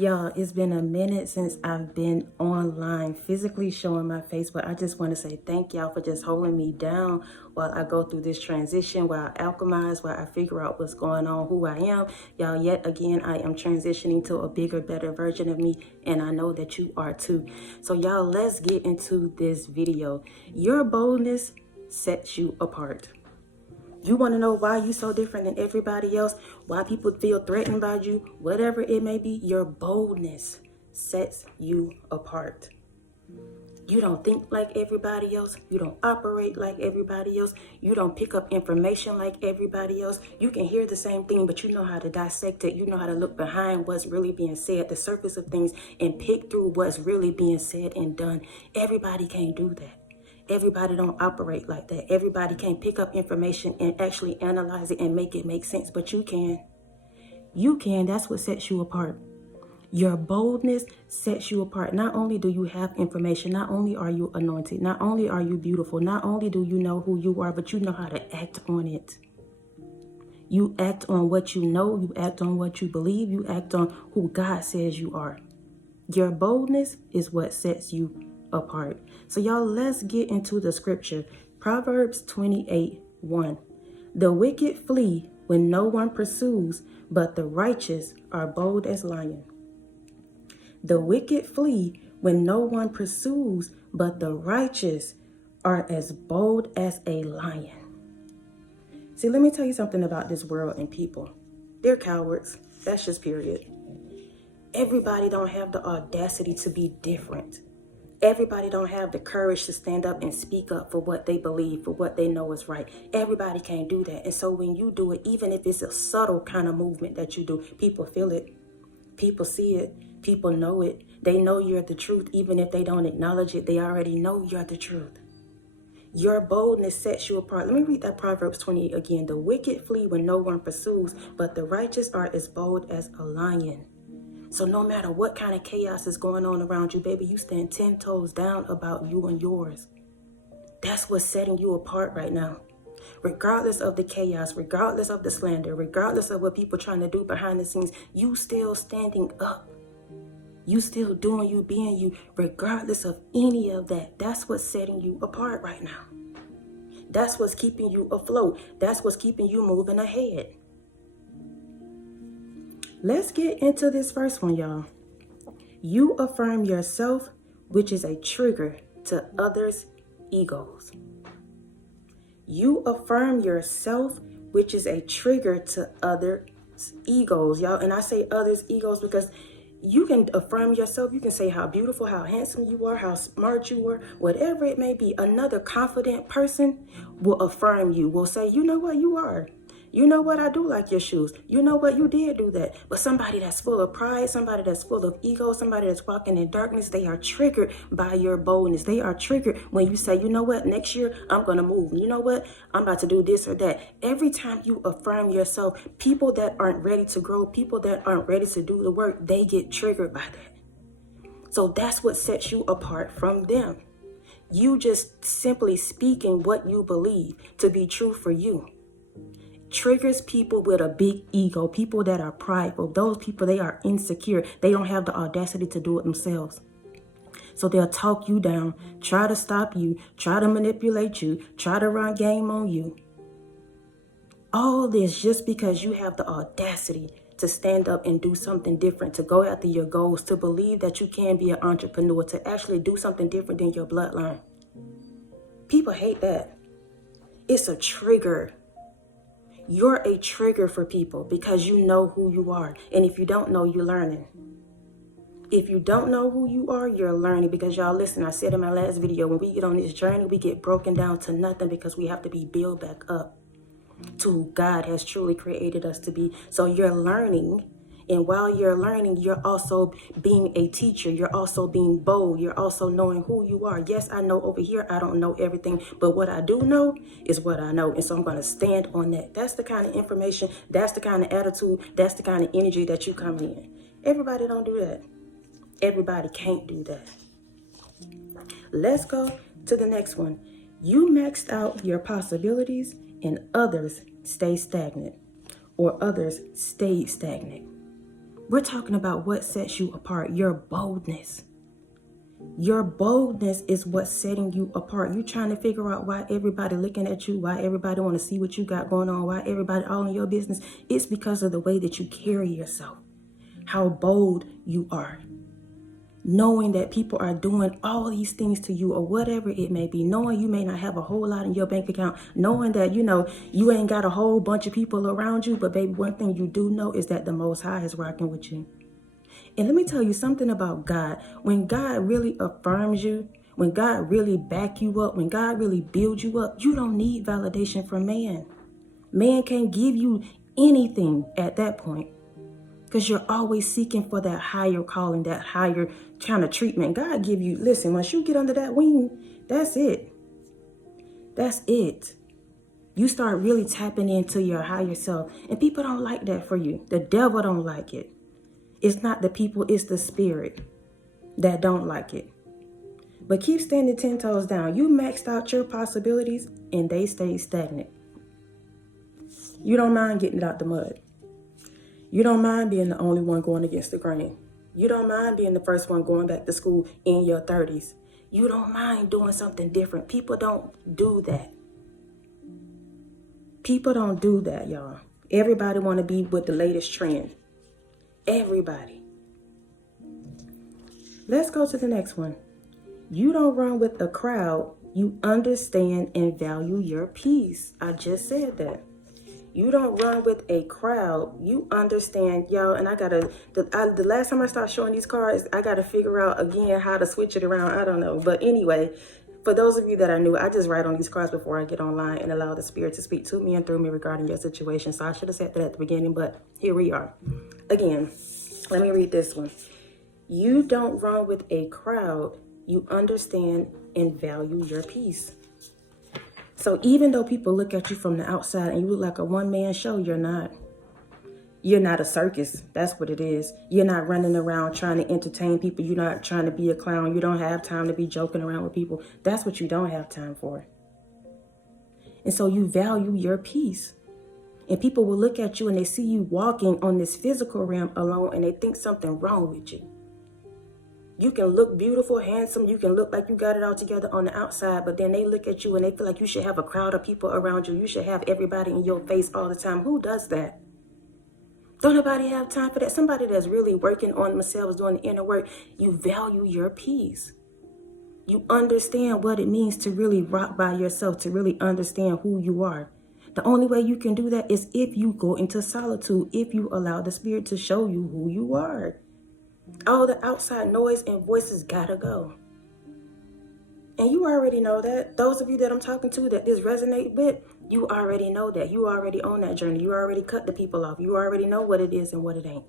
Y'all, it's been a minute since I've been online physically showing my face, but I just want to say thank y'all for just holding me down while I go through this transition, while I alchemize, while I figure out what's going on, who I am. Y'all, yet again, I am transitioning to a bigger, better version of me, and I know that you are too. So y'all, let's get into this video. Your boldness sets you apart. You want to know why you so different than everybody else, why people feel threatened by you, whatever it may be, your boldness sets you apart. You don't think like everybody else. You don't operate like everybody else. You don't pick up information like everybody else. You can hear the same thing, but you know how to dissect it. You know how to look behind what's really being said, the surface of things, and pick through what's really being said and done. Everybody can't do that. Everybody don't operate like that. Everybody can't pick up information and actually analyze it and make it make sense, but you can. You can. That's what sets you apart. Your boldness sets you apart. Not only do you have information, not only are you anointed, not only are you beautiful, not only do you know who you are, but you know how to act on it. You act on what you know, you act on what you believe, you act on who God says you are. Your boldness is what sets you apart. So y'all, let's get into the scripture. Proverbs 28:1. The wicked flee when no one pursues, but the righteous are bold as lion. The wicked flee when no one pursues, but the righteous are as bold as a lion. See, let me tell you something about this world and people. They're cowards. That's just period. Everybody don't have the audacity to be different. Everybody don't have the courage to stand up and speak up for what they believe, for what they know is right. Everybody can't do that. And so when you do it, even if it's a subtle kind of movement that you do, people feel it. People see it. People know it. They know you're the truth. Even if they don't acknowledge it, they already know you're the truth. Your boldness sets you apart. Let me read that Proverbs 28 again. The wicked flee when no one pursues, but the righteous are as bold as a lion. So no matter what kind of chaos is going on around you, baby, you stand 10 toes down about you and yours. That's what's setting you apart right now. Regardless of the chaos, regardless of the slander, regardless of what people trying to do behind the scenes, you still standing up. You still doing you, being you, regardless of any of that. That's what's setting you apart right now. That's what's keeping you afloat. That's what's keeping you moving ahead. Let's get into this first one, y'all. You affirm yourself, which is a trigger to others' egos. You affirm yourself, which is a trigger to others' egos, y'all. And I say others' egos because you can affirm yourself. You can say how beautiful, how handsome you are, how smart you are, whatever it may be. Another confident person will affirm you, will say, you know what, you are. You know what, I do like your shoes. You know what, you did do that. But somebody that's full of pride, somebody that's full of ego, somebody that's walking in darkness, they are triggered by your boldness. They are triggered when you say, you know what, next year I'm going to move. You know what, I'm about to do this or that. Every time you affirm yourself, people that aren't ready to grow, people that aren't ready to do the work, they get triggered by that. So that's what sets you apart from them. You just simply speaking what you believe to be true for you triggers people with a big ego, people that are prideful. Those people, they are insecure. They don't have the audacity to do it themselves. So they'll talk you down, try to stop you, try to manipulate you, try to run game on you. All this just because you have the audacity to stand up and do something different, to go after your goals, to believe that you can be an entrepreneur, to actually do something different than your bloodline. People hate that. It's a trigger. You're a trigger for people because you know who you are. And if you don't know, you're learning. If you don't know who you are, you're learning. Because y'all, listen, I said in my last video, when we get on this journey, we get broken down to nothing because we have to be built back up to who God has truly created us to be. So you're learning. And while you're learning, you're also being a teacher. You're also being bold. You're also knowing who you are. Yes, I know over here, I don't know everything. But what I do know is what I know. And so I'm going to stand on that. That's the kind of information. That's the kind of attitude. That's the kind of energy that you come in. Everybody don't do that. Everybody can't do that. Let's go to the next one. You maxed out your possibilities and others stay stagnant, or others stayed stagnant. We're talking about what sets you apart, your boldness. Your boldness is what's setting you apart. You trying to figure out why everybody looking at you, why everybody want to see what you got going on, why everybody all in your business. It's because of the way that you carry yourself, how bold you are. Knowing that people are doing all these things to you or whatever it may be, knowing you may not have a whole lot in your bank account, knowing that, you ain't got a whole bunch of people around you, but baby, one thing you do know is that the Most High is rocking with you. And let me tell you something about God. When God really affirms you, when God really back you up, when God really builds you up, you don't need validation from man. Man can't give you anything at that point. Because you're always seeking for that higher calling, that higher kind of treatment. God give you, listen, once you get under that wing, that's it. That's it. You start really tapping into your higher self. And people don't like that for you. The devil don't like it. It's not the people, it's the spirit that don't like it. But keep standing 10 toes down. You maxed out your possibilities and they stay stagnant. You don't mind getting it out the mud. You don't mind being the only one going against the grain. You don't mind being the first one going back to school in your 30s. You don't mind doing something different. People don't do that. People don't do that, y'all. Everybody want to be with the latest trend. Everybody. Let's go to the next one. You don't run with a crowd. You understand and value your peace. I just said that. You don't run with a crowd. You understand, y'all. And the last time I start showing these cards, I got to figure out again how to switch it around. I don't know. But anyway, for those of you that are new, I just write on these cards before I get online and allow the Spirit to speak to me and through me regarding your situation. So I should have said that at the beginning, but here we are. Again, let me read this one. You don't run with a crowd. You understand and value your peace. So even though people look at you from the outside and you look like a one-man show, you're not. You're not a circus. That's what it is. You're not running around trying to entertain people. You're not trying to be a clown. You don't have time to be joking around with people. That's what you don't have time for. And so you value your peace. And people will look at you and they see you walking on this physical realm alone and they think something wrong with you. You can look beautiful, handsome. You can look like you got it all together on the outside, but then they look at you and they feel like you should have a crowd of people around you. You should have everybody in your face all the time. Who does that? Don't nobody have time for that. Somebody that's really working on themselves, doing the inner work. You value your peace. You understand what it means to really rock by yourself, to really understand who you are. The only way you can do that is if you go into solitude, if you allow the Spirit to show you who you are. All the outside noise and voices gotta go. And you already know that. Those of you that I'm talking to that this resonate with, you already know that. You already on that journey. You already cut the people off. You already know what it is and what it ain't.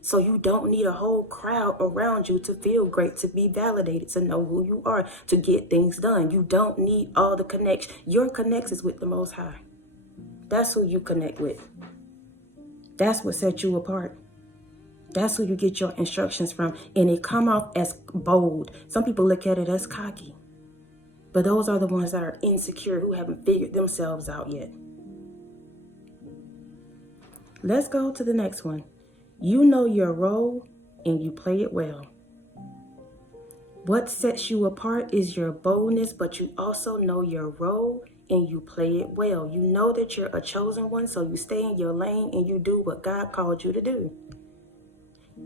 So you don't need a whole crowd around you to feel great, to be validated, to know who you are, to get things done. You don't need all the connections. Your connection is with the Most High. That's who you connect with. That's what sets you apart. That's who you get your instructions from. And it come off as bold. Some people look at it as cocky. But those are the ones that are insecure, who haven't figured themselves out yet. Let's go to the next one. You know your role and you play it well. What sets you apart is your boldness, but you also know your role and you play it well. You know that you're a chosen one, so you stay in your lane and you do what God called you to do.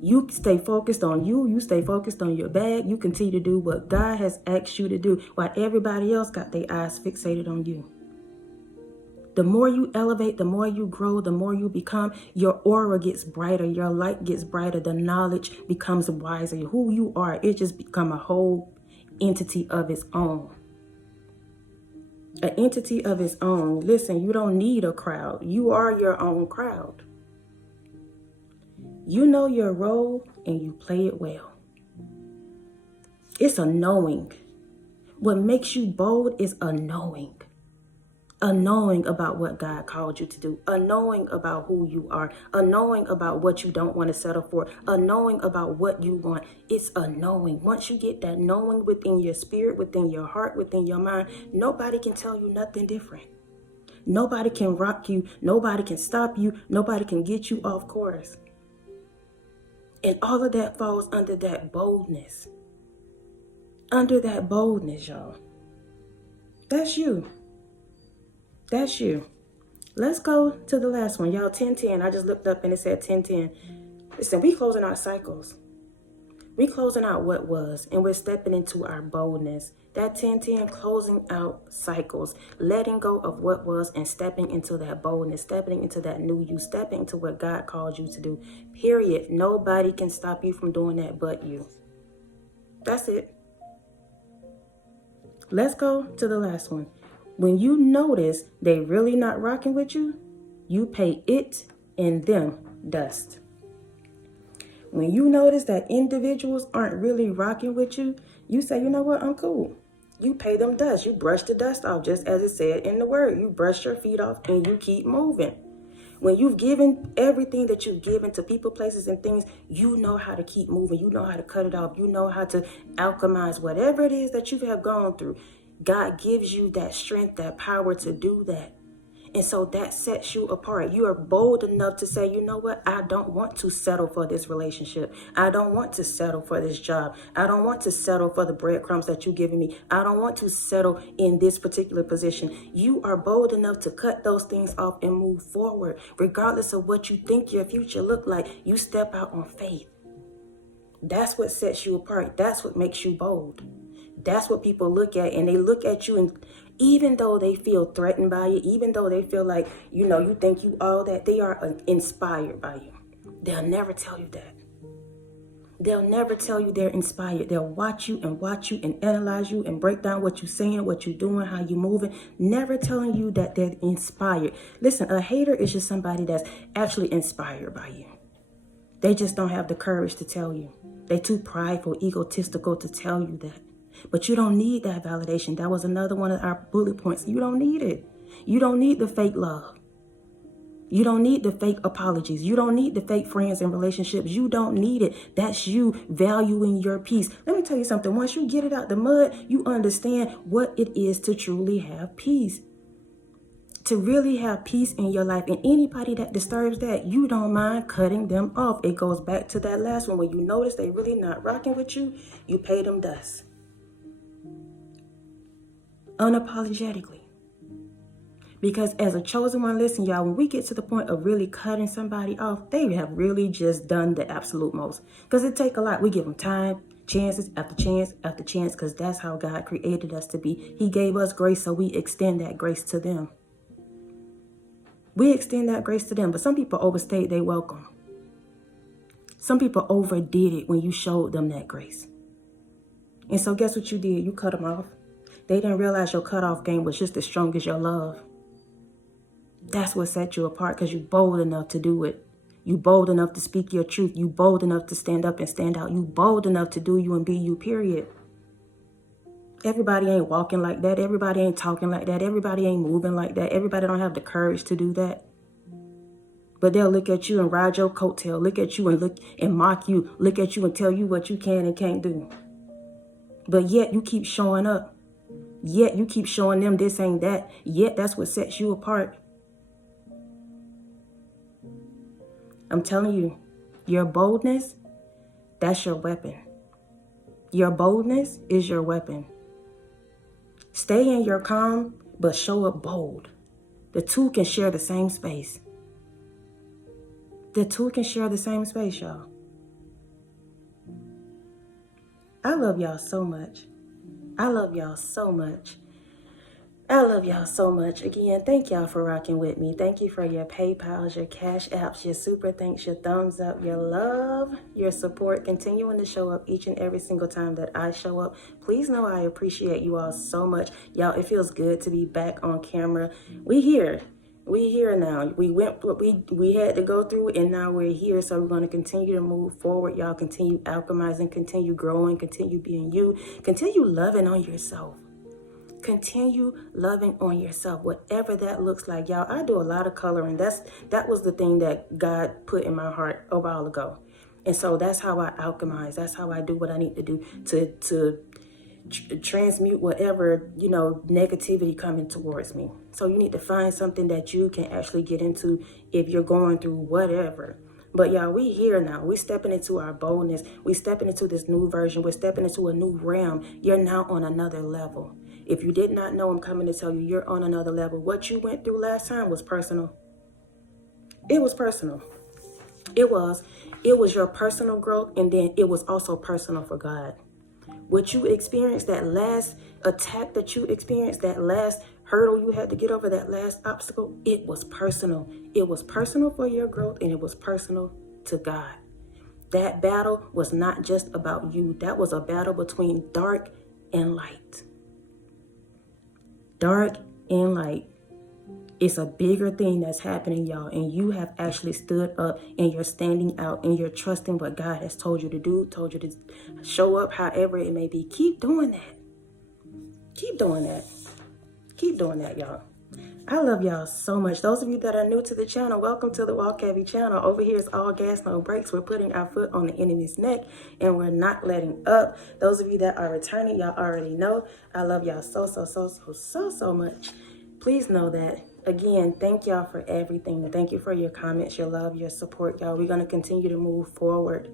You stay focused on you. You stay focused on your bag. You continue to do what God has asked you to do while everybody else got their eyes fixated on you. The more you elevate, the more you grow, the more you become, your aura gets brighter, your light gets brighter, the knowledge becomes wiser. Who you are, it just become a whole entity of its own. An entity of its own. Listen, you don't need a crowd. You are your own crowd. You know your role and you play it well. It's a knowing. What makes you bold is a knowing. A knowing about what God called you to do. A knowing about who you are. A knowing about what you don't want to settle for. A knowing about what you want. It's a knowing. Once you get that knowing within your spirit, within your heart, within your mind, nobody can tell you nothing different. Nobody can rock you. Nobody can stop you. Nobody can get you off course. And all of that falls under that boldness. Under that boldness, y'all. That's you. That's you. Let's go to the last one. Y'all, 10:10. I just looked up and it said 10:10. Listen, we closing out cycles. We closing out what was, and we're stepping into our boldness. That 10:10, closing out cycles, letting go of what was and stepping into that boldness, stepping into that new you, stepping into what God called you to do. Period. Nobody can stop you from doing that but you. That's it. Let's go to the last one. When you notice they really not rocking with you, you pay it and them dust. When you notice that individuals aren't really rocking with you, you say, you know what, I'm cool. You pay them dust. You brush the dust off, just as it said in the word. You brush your feet off and you keep moving. When you've given everything that you've given to people, places, and things, you know how to keep moving. You know how to cut it off. You know how to alchemize whatever it is that you have gone through. God gives you that strength, that power to do that. And so that sets you apart. You are bold enough to say, you know what? I don't want to settle for this relationship. I don't want to settle for this job. I don't want to settle for the breadcrumbs that you're giving me. I don't want to settle in this particular position. You are bold enough to cut those things off and move forward. Regardless of what you think your future look like, you step out on faith. That's what sets you apart. That's what makes you bold. That's what people look at, and they look at you, and even though they feel threatened by you, even though they feel like, you think you all that, they are inspired by you. They'll never tell you that. They'll never tell you they're inspired. They'll watch you and analyze you and break down what you're saying, what you're doing, how you're moving, never telling you that they're inspired. Listen, a hater is just somebody that's actually inspired by you. They just don't have the courage to tell you. They're too prideful, egotistical to tell you that. But you don't need that validation. That was another one of our bullet points. You don't need it. You don't need the fake love. You don't need the fake apologies. You don't need the fake friends and relationships. You don't need it. That's you valuing your peace. Let me tell you something. Once you get it out the mud, you understand what it is to truly have peace. To really have peace in your life. And anybody that disturbs that, you don't mind cutting them off. It goes back to that last one. When you notice they really not rocking with you, you pay them dust. Unapologetically. Because as a chosen one, listen, y'all, when we get to the point of really cutting somebody off, they have really just done the absolute most. Because it take a lot. We give them time, chances after chance after chance, because that's how God created us to be. He gave us grace, so we extend that grace to them. We extend that grace to them, but some people overstayed their welcome. Some people overdid it when you showed them that grace. And so guess what you did? You cut them off. They didn't realize your cutoff game was just as strong as your love. That's what set you apart, because you're bold enough to do it. You bold enough to speak your truth. You bold enough to stand up and stand out. You bold enough to do you and be you, period. Everybody ain't walking like that. Everybody ain't talking like that. Everybody ain't moving like that. Everybody don't have the courage to do that. But they'll look at you and ride your coattail. Look at you and look and mock you. Look at you and tell you what you can and can't do. But yet you keep showing up. Yet you keep showing them this ain't that. Yet that's what sets you apart. I'm telling you, your boldness, that's your weapon. Your boldness is your weapon. Stay in your calm, but show up bold. The two can share the same space. The two can share the same space, y'all. I love y'all so much. I love y'all so much. I love y'all so much. Again, thank y'all for rocking with me. Thank you for your PayPals, your Cash Apps, your super thanks, your thumbs up, your love, your support, continuing to show up each and every single time that I show up. Please know I appreciate you all so much. Y'all, it feels good to be back on camera. We here now. We went what we had to go through, and now we're here. So we're going to continue to move forward. Y'all continue alchemizing, continue growing, continue being you, continue loving on yourself. Continue loving on yourself, whatever that looks like. Y'all, I do a lot of coloring. That was the thing that God put in my heart a while ago. And so that's how I alchemize. That's how I do what I need to do to transmute whatever, negativity coming towards me. So you need to find something that you can actually get into if you're going through whatever But y'all, we here now. We stepping into our boldness. We stepping into this new version. We're stepping into a new realm. You're now on another level. If you did not know, I'm coming to tell you, you're on another level. What you went through last time was personal. It was personal. It was your personal growth, and then it was also personal for God. What you experienced, that last attack that you experienced, that last hurdle you had to get over, that last obstacle, it was personal. It was personal for your growth, and it was personal to God. That battle was not just about you. That was a battle between dark and light. Dark and light. It's a bigger thing that's happening, y'all, and you have actually stood up and you're standing out and you're trusting what God has told you to do, told you to show up however it may be. Keep doing that. Keep doing that. Keep doing that, y'all. I love y'all so much. Those of you that are new to the channel, welcome to the Walk Heavy channel. Over here is all gas, no brakes. We're putting our foot on the enemy's neck and we're not letting up. Those of you that are returning, y'all already know. I love y'all so much. Please know that. Again, thank y'all for everything. Thank you for your comments, your love, your support, y'all. We're going to continue to move forward.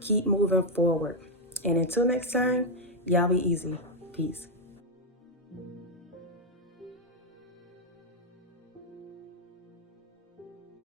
Keep moving forward. And until next time, y'all be easy. Peace.